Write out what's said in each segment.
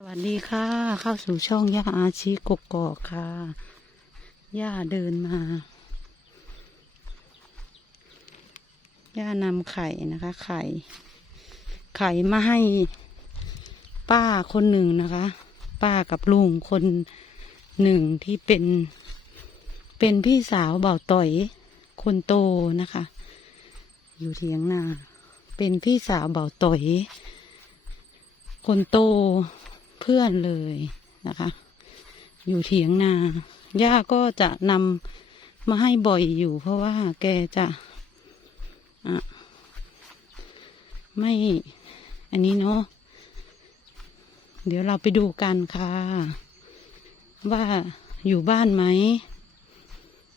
สวัสดีค่ะ เข้าสู่ช่องย่าอาชีกกอกค่ะ ย่าเดินมา ย่านำไข่นะคะ ไข่ ไข่มาให้ป้าคนหนึ่งนะคะ ป้ากับลุงคนหนึ่งที่เป็น เป็นพี่สาวเบาต่อยคนโตนะคะ อยู่เถียงนาเป็นพี่สาวเบาต่อย คนโต พื่อนเลยนะคะ อยู่เถียงนาย่าก็จะนำมาให้บ่อยอยู่ เพราะว่าแกจะอะไม่ อันนี้เนาะเดี๋ยวเราไปดูกันค่ะ ว่าอยู่บ้านไหม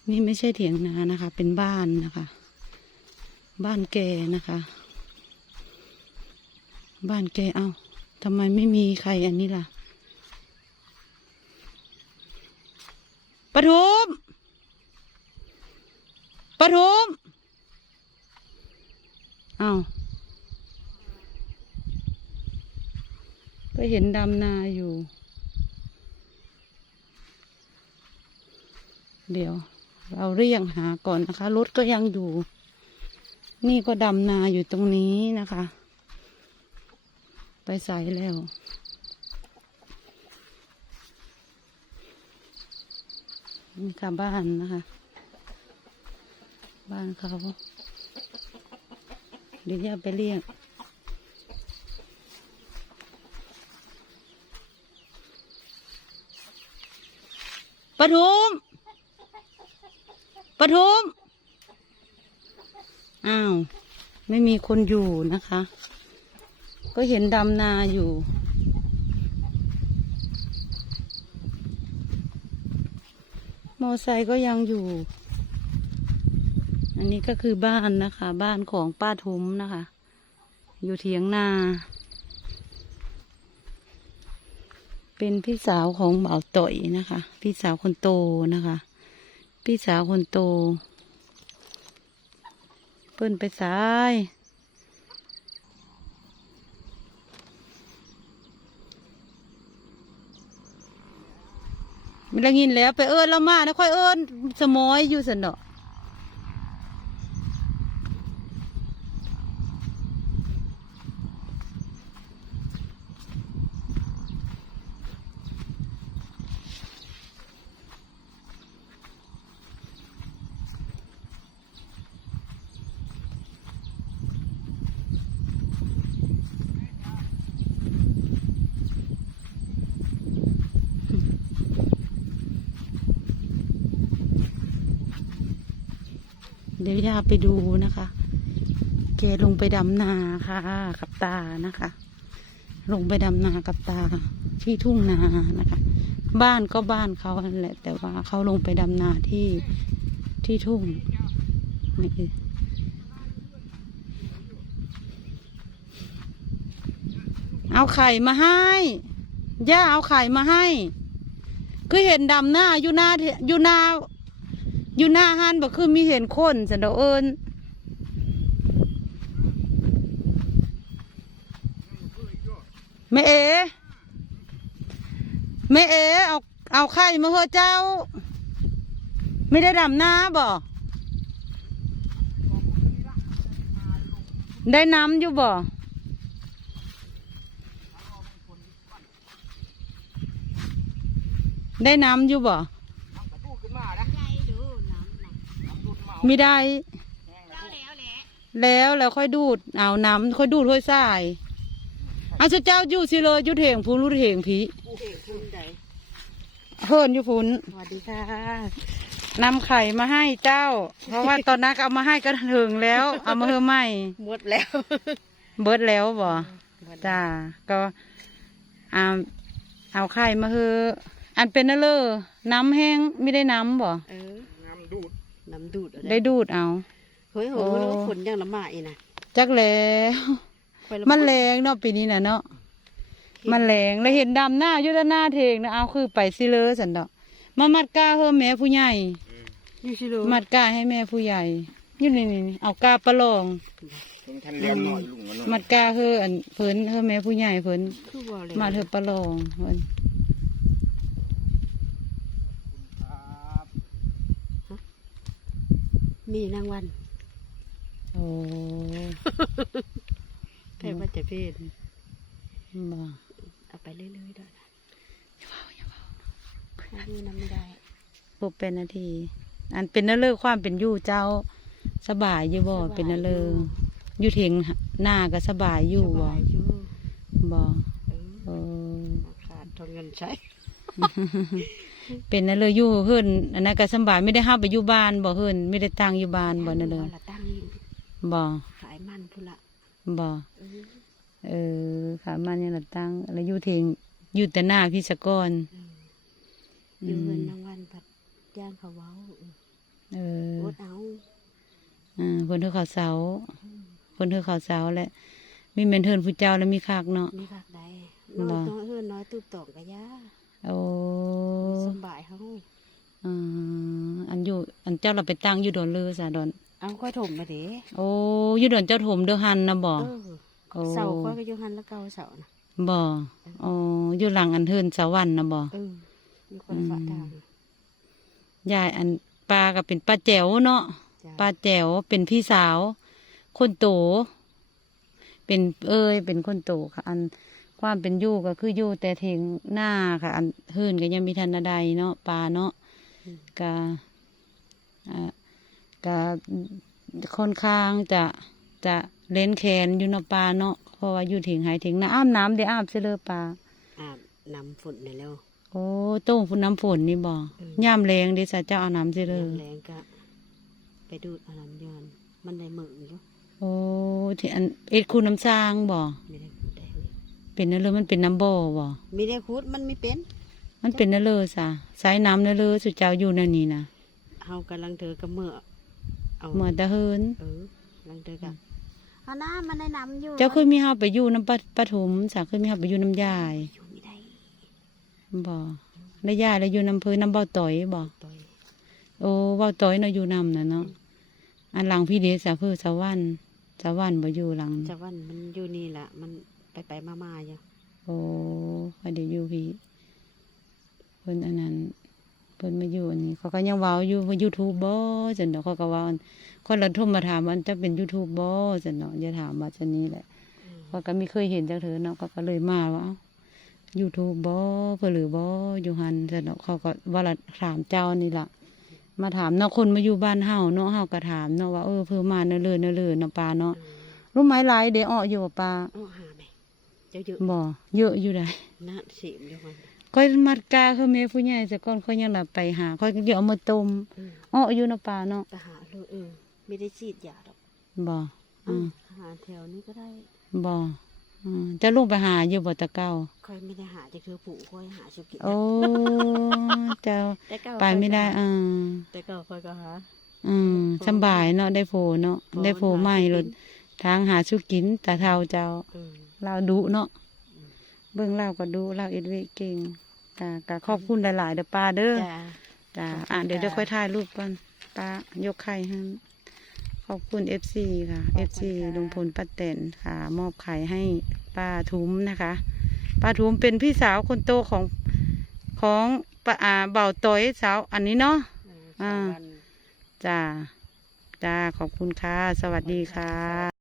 นี่ไม่ใช่เถียงนานะคะ เป็นบ้านนะคะ บ้านแกนะคะ บ้านแกเอา ทำไมไม่มีใครอันนี้ล่ะปทุมปทุมเอาก็เห็นดำนาอยู่ เดี๋ยว เราเรียกหาก่อนนะคะ รถก็ยังอยู่ นี่ก็ดำนาอยู่ตรงนี้นะคะ ไปใส่แล้วนี่ค่ะบ้านนะคะ บ้านเขาเดี๋ยวย่าไปเรียกปทุมปทุม อ้าว ไม่มีคนอยู่นะคะ ก็เห็นดำนาอยู่ มอไซค์ก็ยังอยู่ อันนี้ก็คือบ้านนะคะ บ้านของป้าทุ้มนะคะ อยู่เถียงนา เป็นพี่สาวของบ่าวต่อยนะคะ พี่สาวคนโตนะคะ พี่สาวคนโต เปิ้นไปซ้าย มันละงินแล้วไปเอิญแล้วมาแล้วค่อยเอิญสมอยอยู่สนเนาะ เดี๋ยวย่าไปดูนะคะ แกลงไปดำนาค่ะ กับตานะคะ ลงไปดำนากับตาที่ทุ่งนานะคะ บ้านก็บ้านเขาแหละ แต่ว่าเขาลงไปดำนาที่ที่ทุ่งนี่เอาไข่มาให้ ย่าเอาไข่มาให้ คือเห็นดำหน้าอยู่หน้าอยู่หน้า อยู่หน้าหันบ่คือมีเห็นคนสันดอเอิญแม่เอ๋แม่เอ๋เอาเอาไข่มาเฮอเจ้า ไม่ได้ดำหน้าบ่ได้น้ำอยู่บ่ได้น้ำอยู่บ่ ไม่ได้ แล้วแล้วค่อยดูดเอาน้ำค่อยดูดค่อยใส่อาเจ้าอยู่สิเลยยู่เถงพูนรู้เถงผีเฮ่นอยู่พุนสวัสดีค่ะนำไข่มาให้เจ้า เพราะว่าตอนนั้นเอามาให้ก็ถึงแล้ว เอามาเฮอใหม่หมดแล้ว เบิดแล้วบ่จ้าก็เอาเอาไข่มาเฮออันเป็นนั่นเลยน้ำแห้งไม่ได้น้ำบ่เออน้ำดูด น้ำดูดเอาได้ดูดเอา เฮ้ยโหโอ้ แล้วฝนยังละมาอีนะจักแล้วไปละมันแรงเนาะปีนี้น่ะเนาะมันแรงแล้วเห็นดำหน้าอยุทธหน้าเทงนะเอาคือไปซิเลอสันดอกมามัดกาเพิ่มแม่ผู้ใหญ่ อยู่ชิโร่มัดกาให้แม่ผู้ใหญ่อยู่นี่นี่นี่เอากาประลองโอ้ถึงท่านเลี้ยงหน่อยลุงมันมัดกาเฮออันเพิ่นเฮอแม่ผู้ใหญ่เพิ่นคือบ่เลยมาเถอะปลาลองเพิ่น ครับ มีนางวันโอ้แพ่ว่าจะเพศบ่เอาไปเรื่อยๆด้วยนะอันนี้น้ำไม่ได้บ่เป็นนาที อันเป็นนั่นเลิกความเป็นอยู่เจ้าสบายอยู่บ่เป็นนั่นเลยอยู่เถียงหน้าก็สบายอยู่บ่สบายอยู่บ่เออเออขาดทนเงินใช้ เป็นนั่นเลยอยู่เฮิรนอันนั้นก็สำบายไม่ได้ห้าไปอยู่บ้านบ่เฮิรนไม่ได้ตังอยู่บ้านบ่นั่นเลยละตั้งอยู่บ่ขายมันพุ่นละบ่เออเออขามันยังละตังแล้วอยู่เถียงอยู่แต่หน้าพี่สะกอนเอออยู่เงินนางวันผัดย่างเขาเว้าเออเออโอดเอาอ่าคนเธอเขาเสาคนเธอเขาเสาแหละมีเมนเทินผู้เจ้าแล้วมีคักเนาะนี่คักใดน้อยบ่น้อยเฮือนน้อยตูบตอกกะยาโอ้ สำบายเฮาอ่าอันอยู่ อันเจ้าเราไปตั้งอยู่ดอนเลือสะดอนเอาค่อยถมมาเด้โอ้อยู่ดอนเจ้าถมเดือหันนะบ่เออโอ้เสาค่อยก็อยู่หันแล้วเก่าเสานะบ่อ๋ออยู่หลังอันเทินสวรรค์นะบ่เอออยู่คนละฝาทางยายอันป้าก็เป็นป้าแจ๋วเนาะจ้ะป้าแจ๋วเป็นพี่สาว คนโต เป็นเอ้ยเป็นคนโตค่ะ อัน ความเป็นอยู่ก็คืออยู่แต่เทงหน้าค่ะอันเฮือนก็ยังมีทันใดเนาะปลาเนาะกะอ่ากะค่อนข้างจะจะเล่นแขนอยู่เนาะปลาเนาะเพราะว่าอยู่เถิงหายเถิงน้ำอาบน้ำเดี๋ยวอาบเสยเลยปลาอาบน้ำฝนนี่แล้วโอ้ต้งฝนน้ำฝนนี่บ่อืมย่ามแรงเดิสะเจ้าเอาน้ำเสยเลยแรงก็ไปดูดเอาน้ำยอนมันได้มืออยู่โอ้ที่อันเอ็ดคูน้ำสร้างบ่ไม่ได้คูดได้ เลยเป็นนั่นเลยมันเป็นน้ำบ่อบ่ไม่ได้คูดมันไม่เป็น มันเป็นนั่นเลยสะสายน้ำนั่นเลยสุดเจ้าอยู่นั่นนี่นะเฮากำลังเธอกับเมื่อเอาเหมือนตะเฮินเออกำลังเธอกับเอาน้ำมันได้น้ำอยู่ เจ้าเคยมีเฮาไปอยู่น้ำปะปฐมสาเคยมีเฮาไปอยู่น้ำยายอยู่ไม่ได้บ่แล้วยายแล้วอยู่น้ำเพื้นน้ำเบาต่อยบ่ต่อยโอ้เบาต่อยเนาะอยู่น้ำน่ะเนาะอันหลังพี่เดชสาเพื่อสวรรค์สวรรค์บ่อยู่หลังจะวันมันอยู่นี่แหละมัน ไปไปมามาอยู่โอ้พอเดี๋ยวอยู่พี่เพิ่นอันนั้นเพิ่นมาอยู่อันนี้ เขาก็ยังเว้าอยู่ว่ายูทูบบ่จังเนาะเขาก็เว้าอันคนละทุ่มมาถามว่าจะเป็นยูทูบบ่จังเนาะอย่าถามว่าจังนี้แหละเขาก็ไม่เคยเห็นจากเธอเนาะเขาก็เลยมาว่ายูทูบบ่เพื่อหรือบ่อยู่หันจังเนาะเขาก็ว่าละถามเจ้านี่ล่ะมาถามเนาะคนมาอยู่บ้านเฮาเนาะเฮาก็ถามเนาะว่าเออเพิ่นมาเนอะเลยเนอะเลยเนาะปลาเนาะรู้ไหมหลายเด้อออยู่บ่ปลาเอาหาไหม เจ้าเยอะบ่เยอะอยู่ได้น่าเสียมอยู่มันค่อยมัดกาคือแม่ผู้ใหญ่แต่ก่อนค่อยยังละไปหาค่อยก็เดี๋ยวเอามาต้มเอออ้ออยู่เนาะปลาเนาะไปหาเลยเออไม่ได้ฉีดยาดอกบ่อืมอาหารแถวนี้ก็ได้บ่อืมจะลงไปหาอยู่บ่ตะเก้าค่อยไม่ได้หาจะคือปู่ค่อยหาชุกินโอ้เจ้าแต่เก่าไปไม่ได้อ่าแต่เก่าค่อยก็หาอืมสำบายเนาะได้โผเนาะโผได้โผใหม่รถ ทางหาชุกินตาเท่าเจ้าเออเราดุเนาะเบิ่งเราก็ดุเราเอ็ดเวเก่งจ้าก็ขอบคุณหลายๆเด้อป้าเด้อจ้าจ้าขอบคุณอะเดี๋ยวค่ะเดี๋ยวค่อยถ่ายรูปก่อนป้ายกไข่ให้ขอบคุณเอฟซีค่ะขอบเอคุฟณซีค่ะลุงพลป้าแตนค่ะ มอบไข่ให้ป้าทุ้มนะคะป้าทุ้มเป็นพี่สาวคนโตของของป้าอ่าเบาต้อยสาวอันนี้เนาะเอออ่าสามวันจ้าจ้าขอบคุณค่ะ สวัสดีค่ะ